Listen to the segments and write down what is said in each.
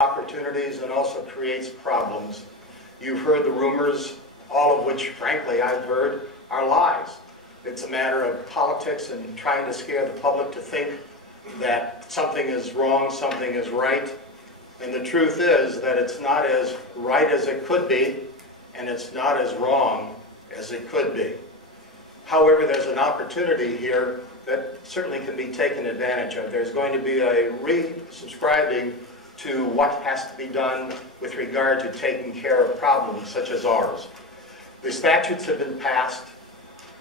opportunities and also creates problems. You've heard the rumors, all of which, frankly, I've heard are lies. It's a matter of politics and trying to scare the public to think that something is wrong, something is right. And the truth is that it's not as right as it could be, and it's not as wrong as it could be. However, there's an opportunity here that certainly can be taken advantage of. There's going to be a re-subscribing to what has to be done with regard to taking care of problems such as ours. The statutes have been passed.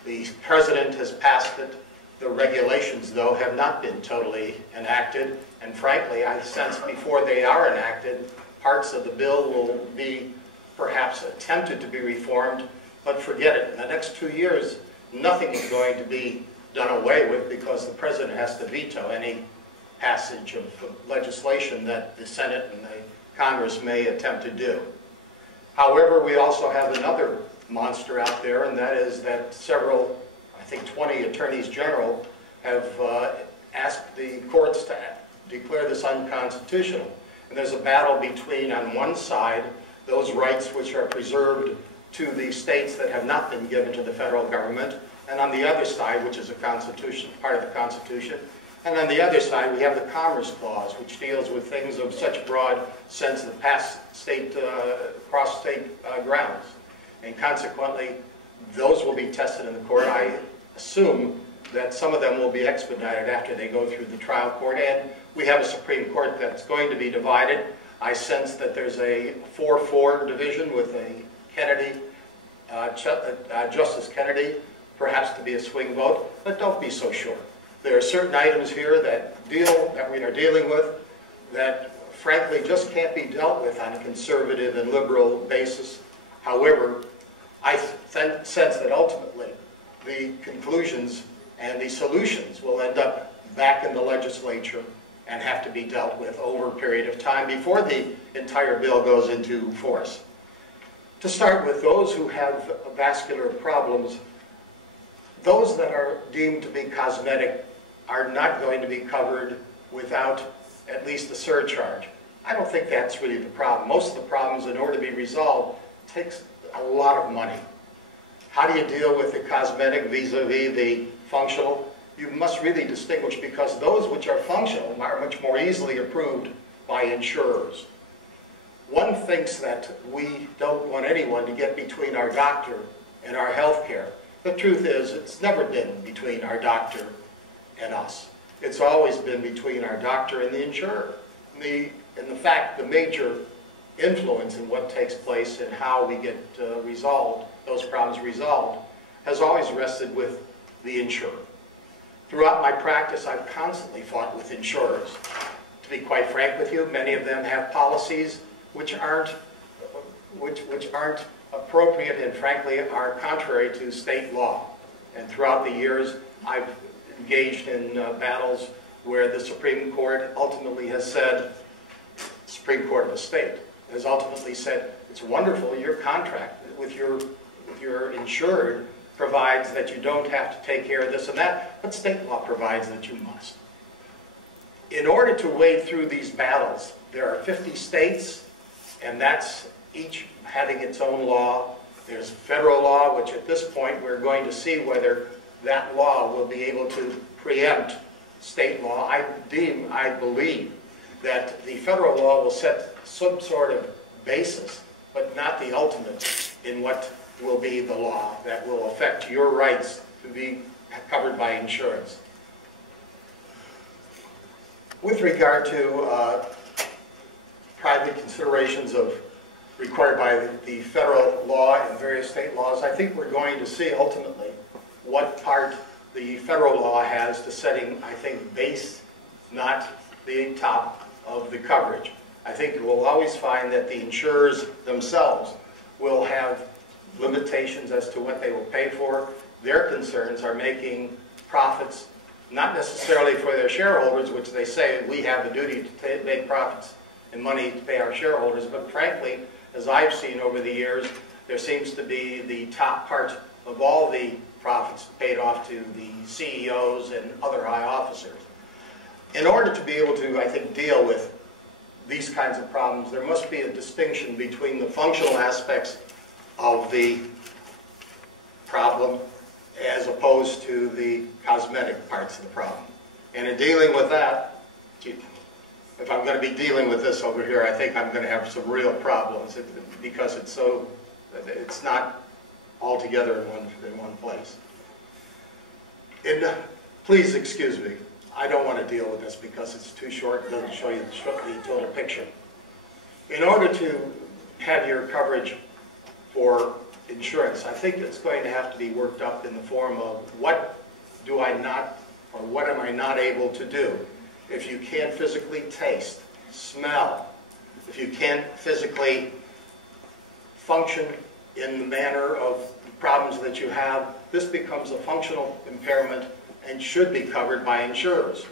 The President has passed it. The regulations, though, have not been totally enacted. And frankly, I sense before they are enacted, parts of the bill will be perhaps attempted to be reformed, but forget it. In the next 2 years, nothing is going to be done away with because the President has to veto any passage of legislation that the Senate and the Congress may attempt to do. However, we also have another monster out there, and that is that several, I think 20 attorneys general have asked the courts to declare this unconstitutional. And there's a battle between, on one side, those rights which are preserved to the states that have not been given to the federal government, and on the other side, which is a constitution, part of the Constitution, and on the other side, we have the Commerce Clause, which deals with things of such broad sense that pass state, cross state grounds. And consequently, those will be tested in the court. I assume that some of them will be expedited after they go through the trial court. And we have a Supreme Court that's going to be divided. I sense that there's a 4-4 division with a Kennedy, Justice Kennedy, perhaps to be a swing vote, but don't be so sure. There are certain items here that we are dealing with that frankly just can't be dealt with on a conservative and liberal basis. However, I sense that ultimately the conclusions and the solutions will end up back in the legislature and have to be dealt with over a period of time before the entire bill goes into force. To start with, those who have vascular problems, those that are deemed to be cosmetic are not going to be covered without at least a surcharge. I don't think that's really the problem. Most of the problems, in order to be resolved, takes a lot of money. How do you deal with the cosmetic vis-a-vis the functional? You must really distinguish, because those which are functional are much more easily approved by insurers. One thinks that we don't want anyone to get between our doctor and our health care. The truth is, it's never been between our doctor and us. It's always been between our doctor and the insurer. In fact, the major influence in what takes place and how we get those problems resolved, has always rested with the insurer. Throughout my practice, I've constantly fought with insurers. To be quite frank with you, many of them have policies which aren't appropriate and frankly are contrary to state law. And throughout the years, I've engaged in battles where the Supreme Court ultimately has said, Supreme Court of a state, has ultimately said, it's wonderful, your contract with your insured provides that you don't have to take care of this and that, but state law provides that you must. In order to wade through these battles, there are 50 states, and that's each having its own law. There's federal law, which at this point we're going to see whether that law will be able to preempt state law. I believe that the federal law will set some sort of basis, but not the ultimate in what will be the law that will affect your rights to be covered by insurance. With regard to private considerations required by the federal law and various state laws, I think we're going to see ultimately what part the federal law has to setting, I think, base, not the top of the coverage. I think we'll always find that the insurers themselves will have limitations as to what they will pay for. Their concerns are making profits, not necessarily for their shareholders, which they say we have a duty to make profits and money to pay our shareholders, but frankly, as I've seen over the years, there seems to be the top part of all the profits paid off to the CEOs and other high officers. In order to be able to, I think, deal with these kinds of problems, there must be a distinction between the functional aspects of the problem as opposed to the cosmetic parts of the problem. And in dealing with that, if I'm going to be dealing with this over here, I think I'm going to have some real problems because it's not all together in one place. Please excuse me. I don't want to deal with this because it's too short and doesn't show you the total picture. In order to have your coverage for insurance, I think it's going to have to be worked up in the form of what do I not, or what am I not able to do? If you can't physically taste, smell, if you can't physically function in the manner of the problems that you have, this becomes a functional impairment and should be covered by insurers.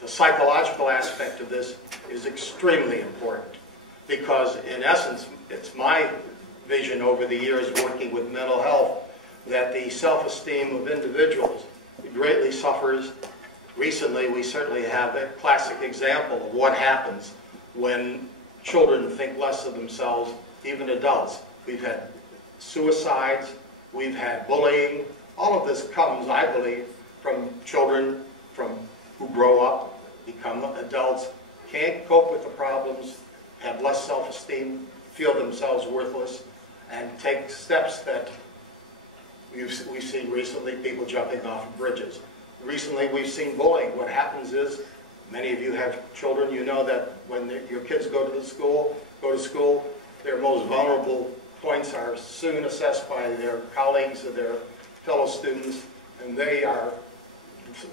The psychological aspect of this is extremely important because, in essence, it's my vision over the years working with mental health that the self-esteem of individuals greatly suffers. Recently, we certainly have a classic example of what happens when children think less of themselves, even adults. We've had suicides, we've had bullying. All of this comes, I believe, from children who grow up, become adults, can't cope with the problems, have less self-esteem, feel themselves worthless, and take steps that we've seen recently, people jumping off of bridges. Recently, we've seen bullying. What happens is, many of you have children, you know that when your kids go to school, their most vulnerable points are soon assessed by their colleagues or their fellow students, and they are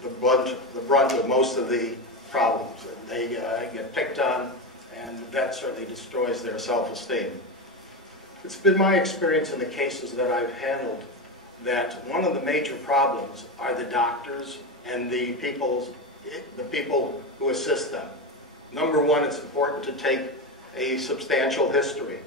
the brunt of most of the problems. And they get picked on, and that certainly destroys their self-esteem. It's been my experience in the cases that I've handled that one of the major problems are the doctors and the people who assist them. Number one, it's important to take a substantial history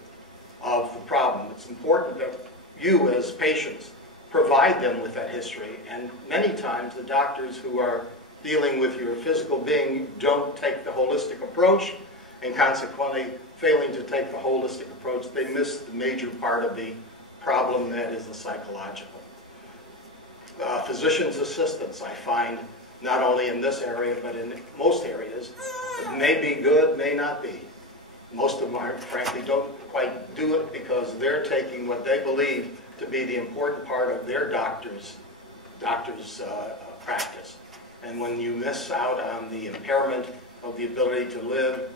of the problem. It's important that you, as patients, provide them with that history. And many times, the doctors who are dealing with your physical being don't take the holistic approach, and consequently, failing to take the holistic approach, they miss the major part of the problem that is the psychological. Physician's assistants, I find, not only in this area, but in most areas, may be good, may not be. Most of them, frankly, don't quite do it because they're taking what they believe to be the important part of their doctor's practice. And when you miss out on the impairment of the ability to live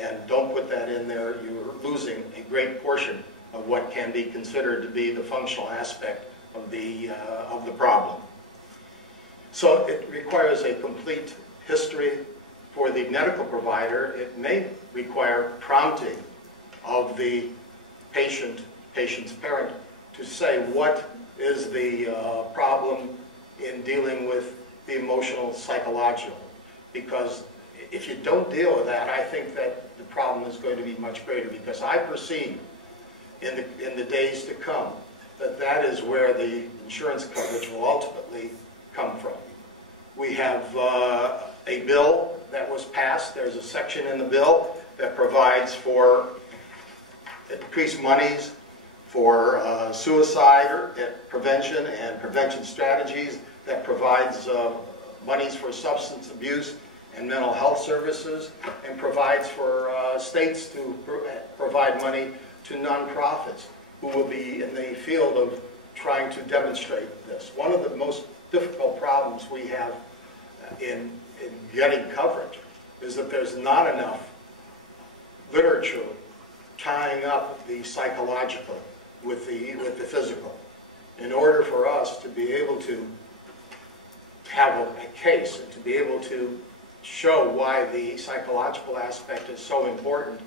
and don't put that in there, you're losing a great portion of what can be considered to be the functional aspect of the problem. So it requires a complete history. For the medical provider, it may require prompting of the patient's parent to say what is the problem in dealing with the emotional, psychological. Because if you don't deal with that, I think that the problem is going to be much greater, because I perceive in the days to come that is where the insurance coverage will ultimately come from. We have a bill that was passed. There's a section in the bill that provides for increased monies for suicide prevention and prevention strategies, that provides monies for substance abuse and mental health services, and provides for states to provide money to nonprofits who will be in the field of trying to demonstrate this. One of the most difficult problems we have in getting coverage is that there's not enough literature tying up the psychological with the physical. In order for us to be able to have a case and to be able to show why the psychological aspect is so important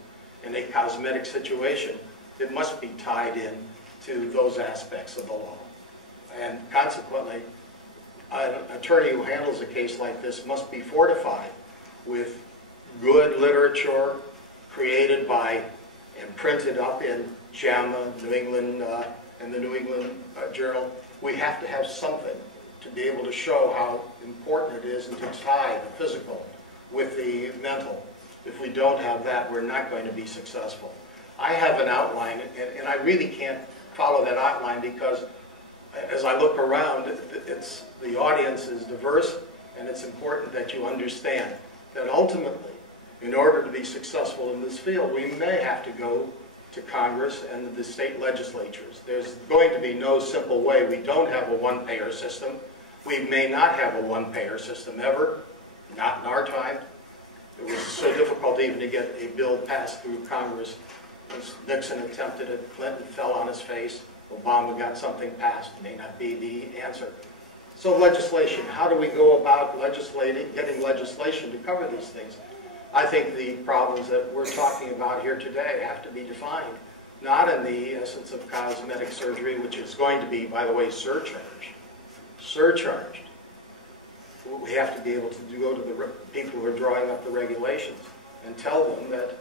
in a cosmetic situation, it must be tied in to those aspects of the law. And consequently, an attorney who handles a case like this must be fortified with good literature created by and printed up in JAMA, New England, and the New England Journal. We have to have something to be able to show how important it is and to tie the physical with the mental. If we don't have that, we're not going to be successful. I have an outline, and I really can't follow that outline because as I look around, the audience is diverse, and it's important that you understand that ultimately, in order to be successful in this field, we may have to go to Congress and the state legislatures. There's going to be no simple way. We don't have a one-payer system. We may not have a one-payer system ever, not in our time. It was so difficult even to get a bill passed through Congress. Nixon attempted it, Clinton fell on his face, Obama got something passed, may not be the answer. So legislation, how do we go about getting legislation to cover these things? I think the problems that we're talking about here today have to be defined, not in the essence of cosmetic surgery, which is going to be, by the way, surcharged. Surcharged. We have to be able to go to the people who are drawing up the regulations and tell them that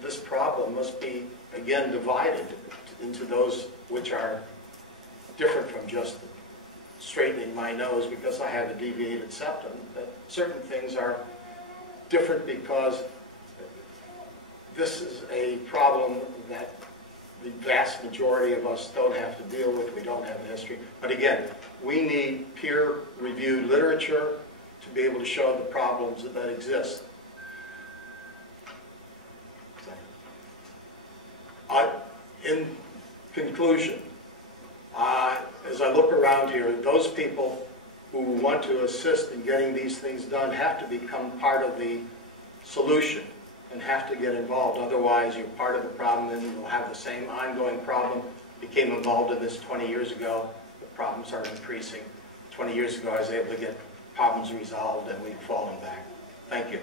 this problem must be, again, divided into those which are different from just straightening my nose because I have a deviated septum, that certain things are different because this is a problem that the vast majority of us don't have to deal with. We don't have a history. But again, we need peer-reviewed literature to be able to show the problems that exist. In conclusion, as I look around here, those people who want to assist in getting these things done have to become part of the solution and have to get involved. Otherwise, you're part of the problem and you'll have the same ongoing problem. Became involved in this 20 years ago. The problems are increasing. 20 years ago, I was able to get problems resolved and we've fallen back. Thank you.